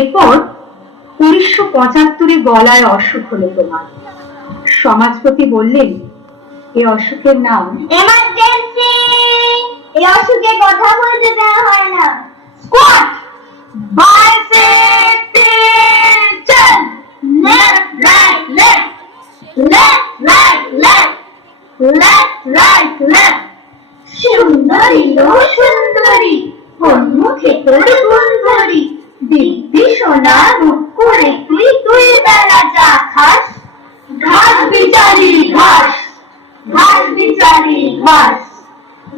এরপর 1975-এ গলায় অসুখ হলো তোমার। সমাজপতি বললেন এই অসুখের নাম এমার্জেন্সি। এই অসুখে কথা বলতে দেওয়া হয় না। Squat, bicep, tension, left right left, left right left, left right left. সুন্দরী লো সুন্দরী, সম্মুখে তোর সুন্দরী, দিব্যি সোনা রূপ করে তুই তুই বেলা যা খাস। ঘাস বিচালি ঘাস, ঘাস বিচালি ঘাস,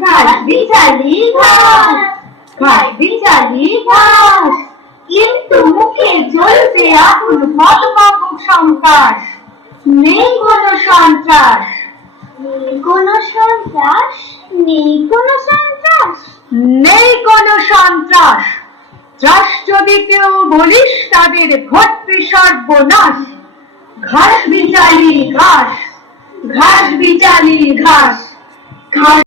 ঘাস বিচালি ঘাস, ঘাস বিচালি ঘাস। কিন্তু মুখে জ্বলছে আগুন ভদভদ সংকাশ। নেই কোনো সন্ত্রাস, নেই কোনো সন্ত্রাস, নেই কোনো সন্ত্রাস, নেই কোনো সন্ত্রাস। ত্রাস যদি কেউ বলিস তাদের ঘটবে সর্বনাশ। ঘাস বিচালি ঘাস, ঘাস বিচালি ঘাস, ঘাস